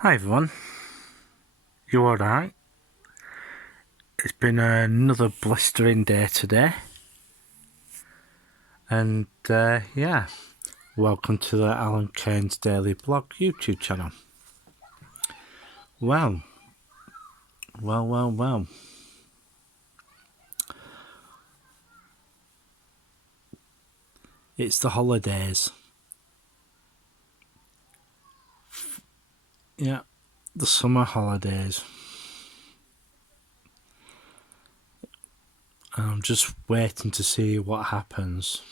Hi everyone, you alright? It's been another blistering day today, and yeah, welcome to the Alan Kane's Daily Blog YouTube channel. Well, well. It's the holidays. Yeah, the summer holidays. And I'm just waiting to see what happens.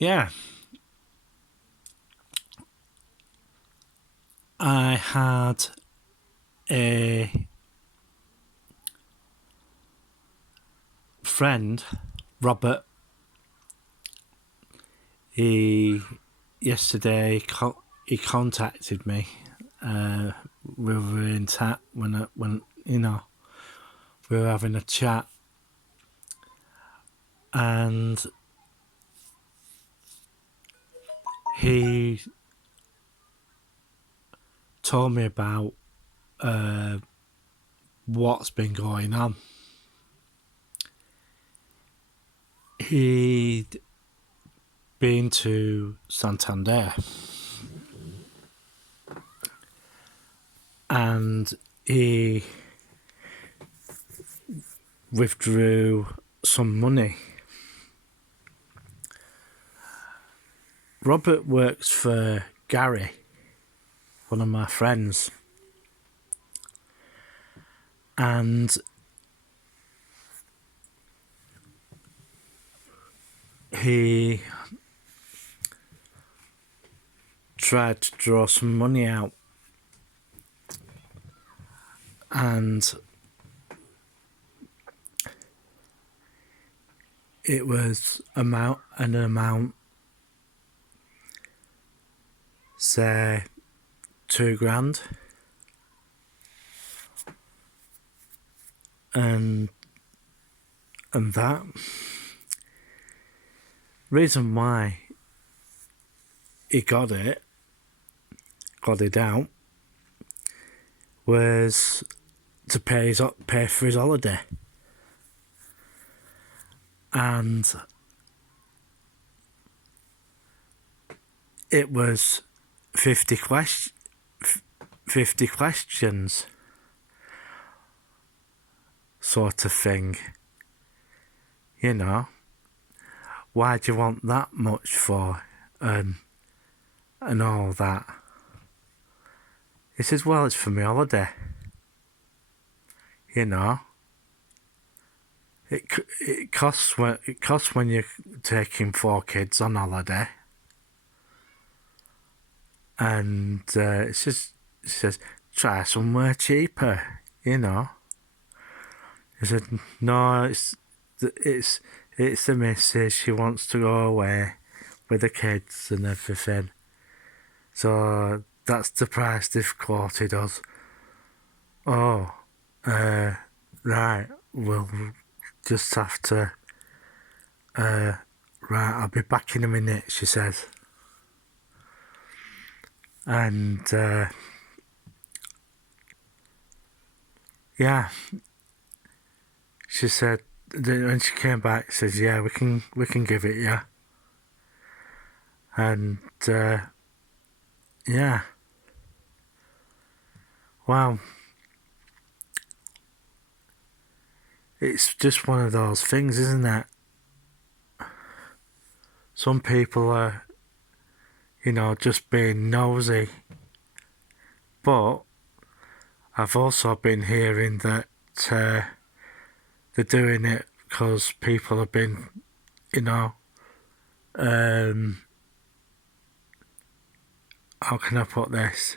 Yeah, I had a friend, Robert. He yesterday he contacted me. We were in chat when we were having a chat, and he told me about what's been going on. He'd been to Santander and he withdrew some money. Robert works for Gary, one of my friends, and he tried to draw some money out, and it was an amount, say £2,000, and that reason why he got it out was to pay for his holiday, and it was 50 questions sort of thing. Why do you want that much for, and all that? He says, well, it's for my holiday. It costs when you're taking 4 kids on holiday, and it says try somewhere cheaper. He said, no, it's the missus. She wants to go away with the kids and everything, so that's the price they've quoted us. Oh, right. We'll just have to. Right, I'll be back in a minute, she says. And yeah, she said when she came back, says, yeah, we can give it, yeah. And yeah, wow, it's just one of those things, isn't it? Some people are, just being nosy, but I've also been hearing that they're doing it because people have been, how can I put this?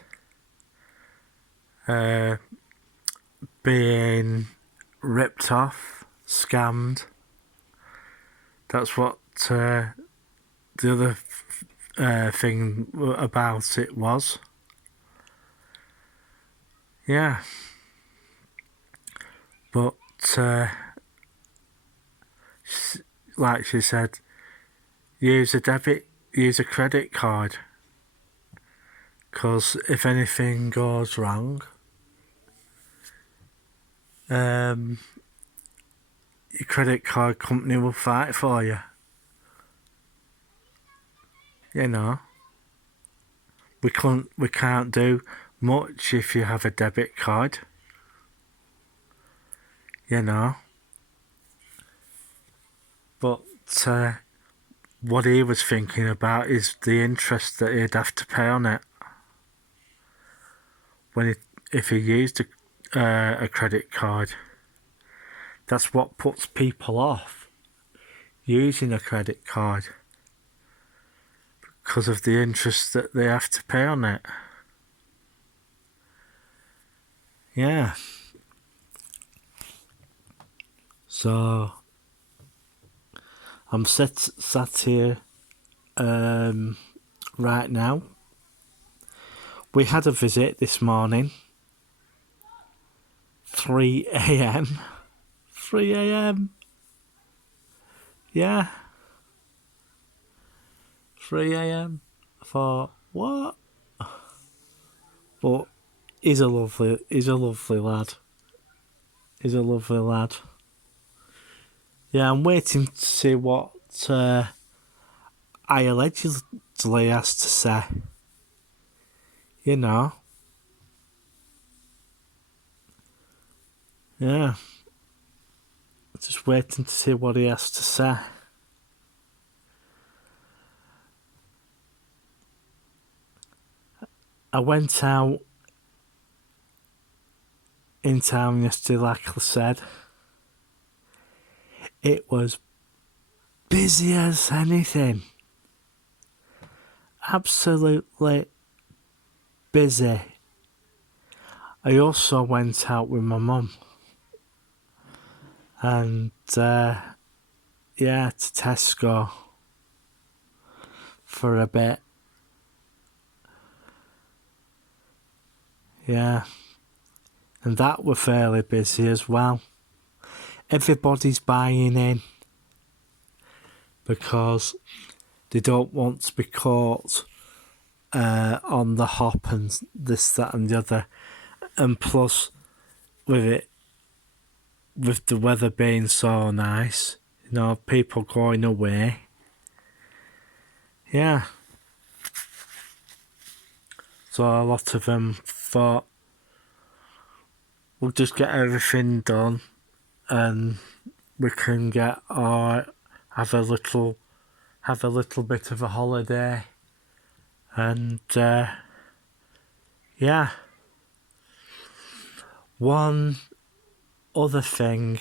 Being ripped off, scammed. That's what the other thing about it was. Yeah. But like she said, use a credit card. Because if anything goes wrong, your credit card company will fight for you. You know, we can't do much if you have a debit card. You know, but what he was thinking about is the interest that he'd have to pay on it if he used a credit card. That's what puts people off using a credit card, because of the interest that they have to pay on it. Yeah. So I'm sat here right now. We had a visit this morning. 3 a.m. 3 a.m. Yeah. 3 a.m. I thought, what? But he's a lovely lad. He's a lovely lad. Yeah, I'm waiting to see what I allegedly has to say. You know. Yeah. Just waiting to see what he has to say. I went out in town yesterday, like I said. It was busy as anything. Absolutely busy. I also went out with my mum. And, to Tesco for a bit. Yeah. And that were fairly busy as well. Everybody's buying in because they don't want to be caught on the hop and this, that and the other. And plus, with the weather being so nice, people going away. Yeah. So a lot of them thought, we'll just get everything done and we can have a little bit of a holiday. And yeah. One other thing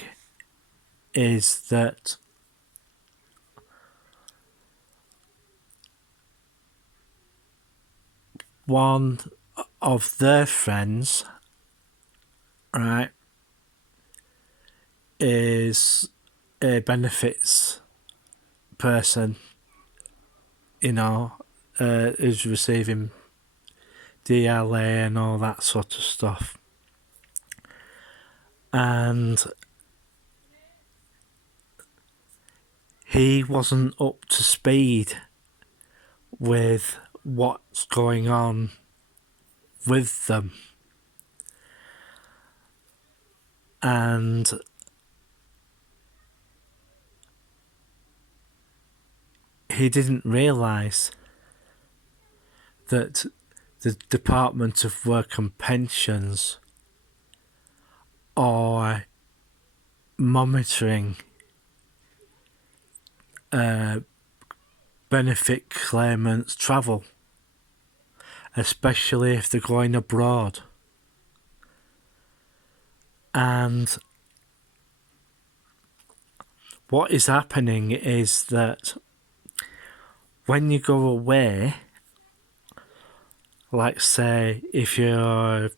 is that one of their friends, right, is a benefits person, who's receiving DLA and all that sort of stuff. And he wasn't up to speed with what's going on with them. And he didn't realise that the Department of Work and Pensions are monitoring benefit claimants' travel, especially if they're going abroad. And what is happening is that when you go away, like say if you're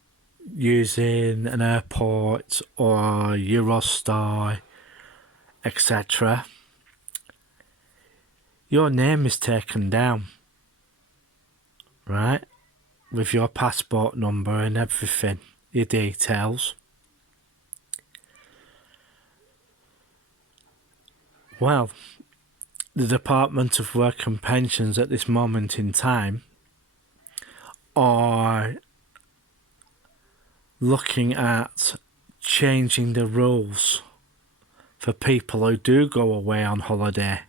using an airport or Eurostar, etc., your name is taken down, right? With your passport number and everything, your details. Well, the Department of Work and Pensions at this moment in time are looking at changing the rules for people who do go away on holiday.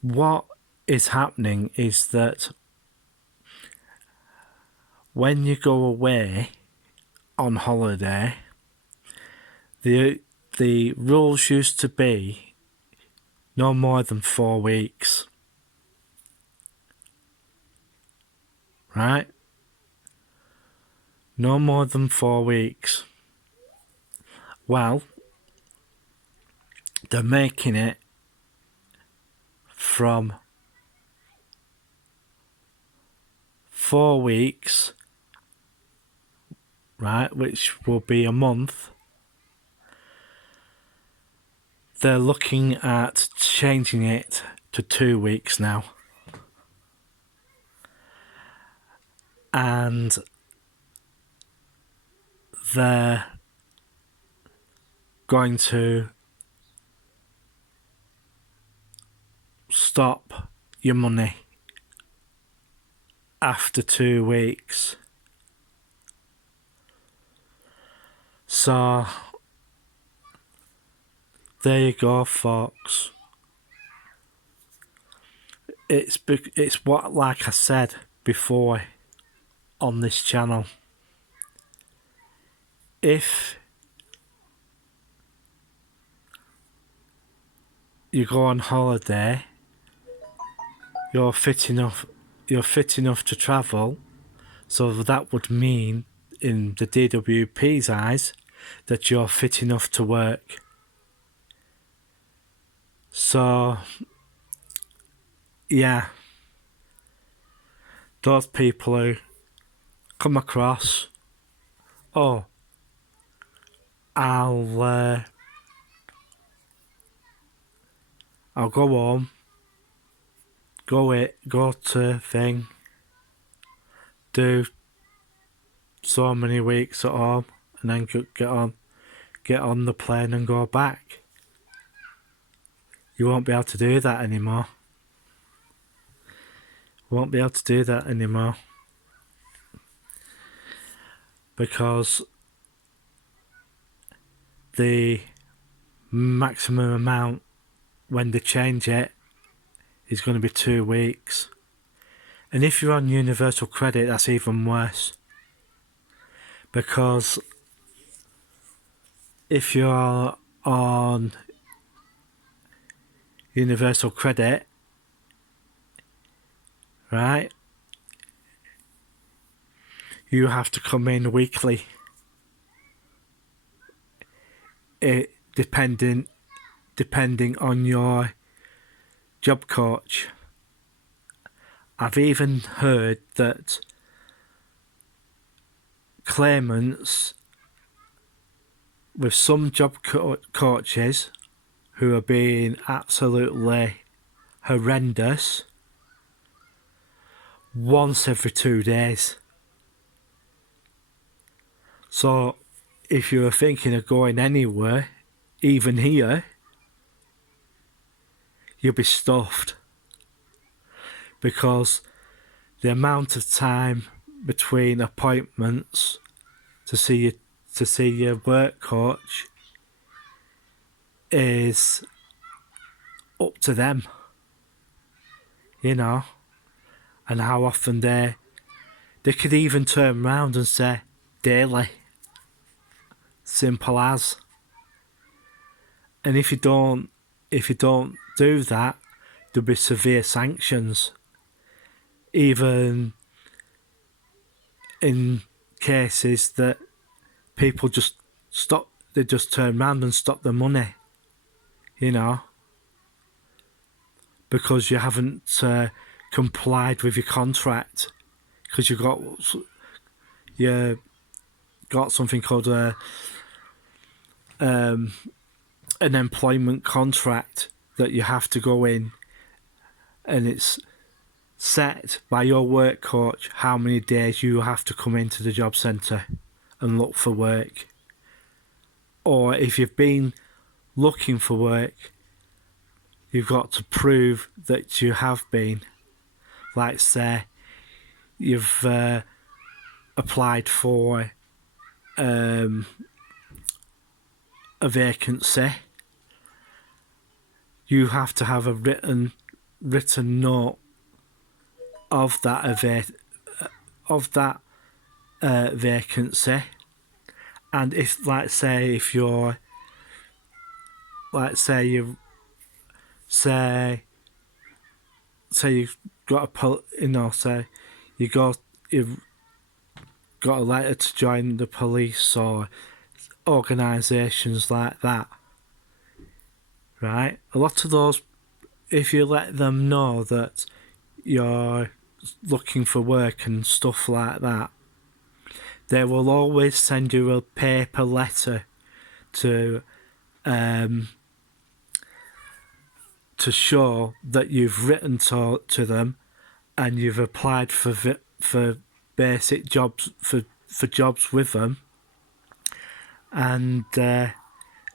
What is happening is that when you go away on holiday, the rules used to be no more than 4 weeks. Right? No more than 4 weeks. Well, they're making it from 4 weeks, right, which will be a month. They're looking at changing it to 2 weeks now. And they're going to stop your money after 2 weeks. So there you go, folks. It's what, like I said before on this channel, if you go on holiday, you're fit enough to travel, so that would mean in the DWP's eyes that you're fit enough to work. So yeah, those people who come across, oh, I'll go home, go to thing, do so many weeks at home, and then get on the plane and go back. You won't be able to do that anymore. Won't be able to do that anymore. Because the maximum amount when they change it is going to be 2 weeks. And if you're on universal credit, that's even worse. Because if you're on universal credit, right, you have to come in weekly. Depending on your job coach. I've even heard that claimants with some job coaches who are being absolutely horrendous once every 2 days. So if you were thinking of going anywhere, even here, you'll be stuffed. Because the amount of time between appointments to see your work coach is up to them, you know, and how often they could even turn around and say daily, simple as. And if you don't do that, there'll be severe sanctions, even in cases that people just turn around and stop the money, you know, because you haven't complied with your contract, because you got something called an employment contract that you have to go in, and it's set by your work coach how many days you have to come into the job centre and look for work. Or if you've been looking for work, you've got to prove that you have been, like say you've applied for a vacancy, you have to have a written note of that vacancy. And if, like say, if you're, like say you, say you've got say you've got a letter to join the police or organisations like that, right? A lot of those, if you let them know that you're looking for work and stuff like that, they will always send you a paper letter to show that you've written to them and you've applied for basic jobs for jobs with them, and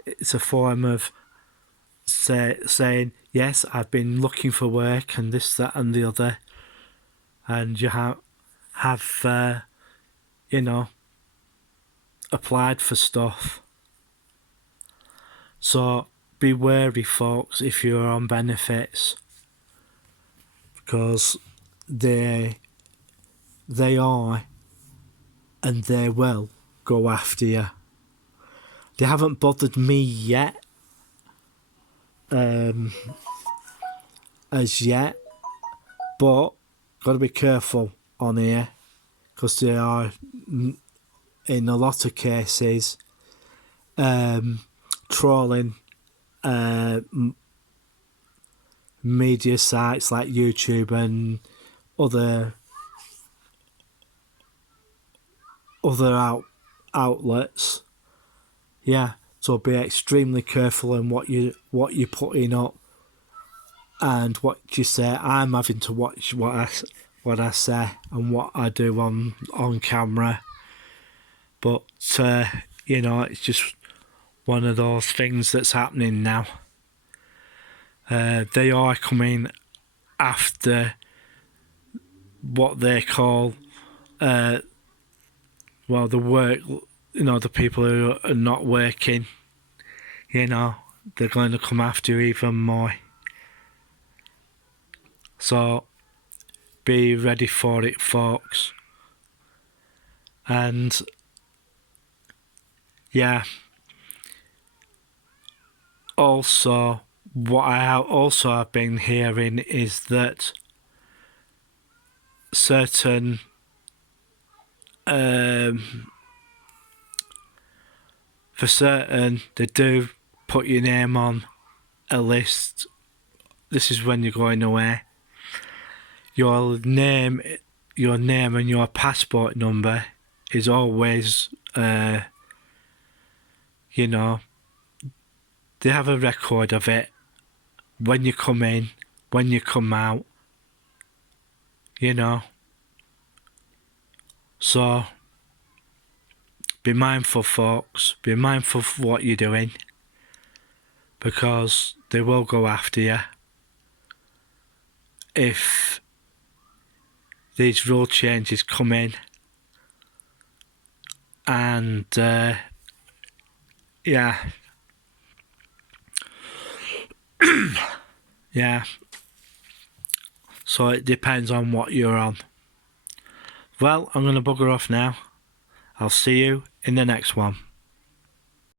it's a form of saying yes, I've been looking for work and this, that, and the other, and you have applied for stuff. So be wary, folks, if you're on benefits, because they are and they will go after you. They haven't bothered me yet, as yet, but got to be careful on here, because they are, in a lot of cases, trolling media sites like YouTube and other outlets. Yeah, so be extremely careful in what you're putting up and what you say. I'm having to watch what I say and what I do on camera, but it's just one of those things that's happening now. They are coming after what they call the work, the people who are not working, they're going to come after you even more. So be ready for it, folks. And yeah, also what I have been hearing is that certain for certain they do put your name on a list. This is when you're going away. Your name and your passport number is always they have a record of it when you come in, when you come out, So be mindful, folks. Be mindful of what you're doing, because they will go after you if these rule changes come in. And yeah. So it depends on what you're on. Well, I'm going to bugger off now. I'll see you in the next one.